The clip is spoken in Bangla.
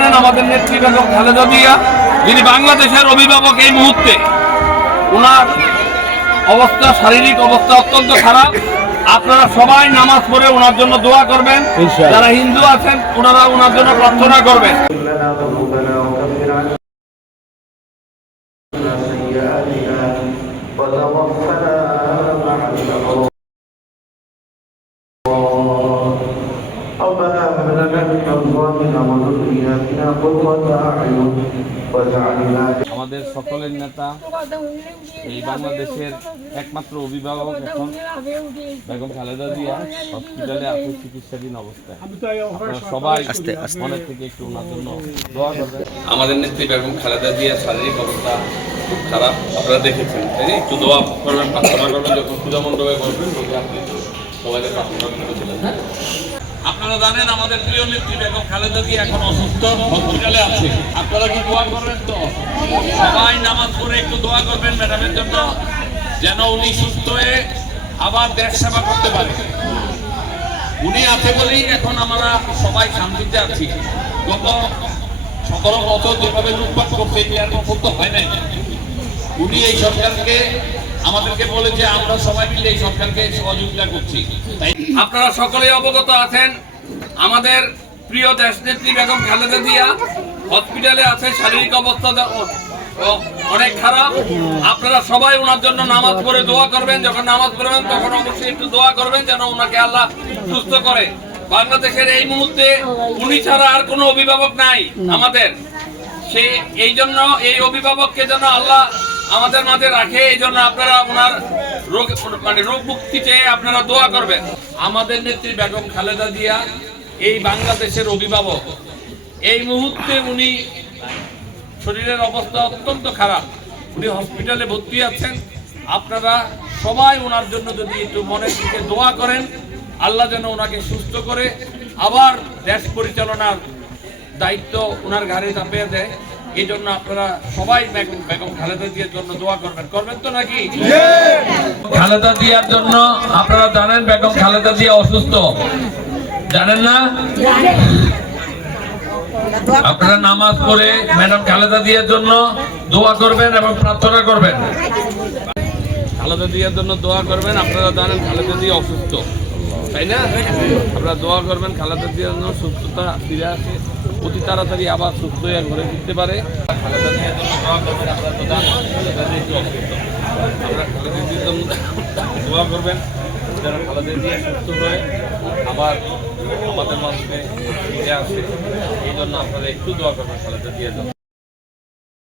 জানেন আমাদের নেত্রী বেগম খালেদা জিয়া যিনি বাংলাদেশের অভিভাবক এই মুহূর্তে ওনার অবস্থা শারীরিক অবস্থা অত্যন্ত খারাপ আপনারা সবাই নামাজ পড়ে ওনার জন্য দোয়া করবেন ইনশাআল্লাহ। যারা হিন্দু আছেন ওনারা ওনার জন্য প্রার্থনা করবেন لنا ذنوبنا وكفر عنا سيئاتنا وتوفنا مع الأبرار ربنا هب لنا من أزواجنا وذرياتنا قرة أعين واجعلنا আমাদের সকলের নেতা এই বাংলাদেশের একমাত্র অভিভাবক এখন বেগম খালেদা জিয়া হসপিটালে আছে চিকিৎসাধীন অবস্থায় আপনারা সবাই মনের থেকে একটু ওনার জন্য দোয়া করবেন আমাদের নেত্রী বেগম খালেদা জিয়ার শারীরিক অবস্থা খুব খারাপ আপনারা দেখেছেন তাই না? একটু দোয়া করবেন প্রার্থনা করবেন যখন পূজা মণ্ডপে বসবেন তখন আপনি সবাইকে প্রার্থনা করেছিলেন হ্যাঁ আপনারা জানেন আমাদের প্রিয় নেত্রী বেগম খালেদা জিয়া এখন অসুস্থ, হসপিটালে আছে। আপনারা কি দোয়া করবেন তো? সবাই নামাজ পড়ে একটু দোয়া করবেন ম্যাডামের জন্য, যেন উনি সুস্থ হয়ে আবার দেশ সেবা করতে পারে। উনি আছে বলেই এখন আমরা সবাই শান্তিতে আছি। গত সতেরো বছর যেভাবে লুটপাট করছে কখন তো হয় নাই। উনি এই সরকারকে, আমাদেরকে বলেছে, আমরা সবাই মিলে এই সরকারকে সহযোগিতা করছি। আপনারা সকলেই অবগত আছেন আমাদের প্রিয় দেশনেত্রী বেগম খালেদা জিয়া হসপিটালে আছে, শারীরিক অবস্থা অনেক খারাপ। আপনারা সবাই ওনার জন্য নামাজ পড়ে দোয়া করবেন। যখন নামাজ পড়বেন, তখন অবশ্যই একটু দোয়া করবেন যেন ওনাকে আল্লাহ সুস্থ করে। বাংলাদেশের এই মুহূর্তে উনি ছাড়া আর কোনো অভিভাবক নাই আমাদের। সে, এই জন্য এই অভিভাবককে যেন আল্লাহ আমাদের মাঝে রাখে, এই জন্য আপনারা ওনার রোগ মানে রোগ মুক্তি চেয়ে আপনারা দোয়া করবেন। আমাদের নেত্রী বেগম খালেদা জিয়া এই বাংলাদেশের অভিভাবক। এই মুহূর্তে উনি শরীরের অবস্থা অত্যন্ত খারাপ। উনি হসপিটালে ভর্তি আছেন। আপনারা সবাই ওনার জন্য যদি একটু মনের দিকে দোয়া করেন আল্লাহ যেন ওনাকে সুস্থ করে। আবার দেশ পরিচালনার দায়িত্ব ওনার ঘাড়ে চাপিয়ে দেয়। এই জন্য আপনারা সবাই বেগম খালেদা জিয়ার জন্য দোয়া করবেন। করবেন তো নাকি? খালেদা জিয়ার জন্য আপনারা জানেন বেগম খালেদা জিয়া অসুস্থ। জানেন না? আপনারা নামাজ পড়ে ম্যাডাম খালেদা জিয়ার জন্য দোয়া করবেন এবং প্রার্থনা করবেন। খালেদা জিয়ার জন্য দোয়া করবেন, আপনারা জানেন খালেদা জিয়া অসুস্থ। তাই না? আপনারা দোয়া করবেন, খালেদা জিয়ার জন্য সুস্থতা ফিরে আসে। অতি তাড়াতাড়ি আবার সুস্থ হয়ে ঘরে ফিরতে পারে। খালেদা জিয়ার জন্য দোয়া করবেন, আপনারা জানেন খালেদা একটু অসুস্থ। আপনারা খালেদা জন্য দোয়া করবেন, যেন খালেদা সুস্থ হয়ে। আবার আমাদের মানুষকে ফিরে আসে এই জন্য আপনারা একটু দোয়া করবেন খালেদা দিয়ে জন্য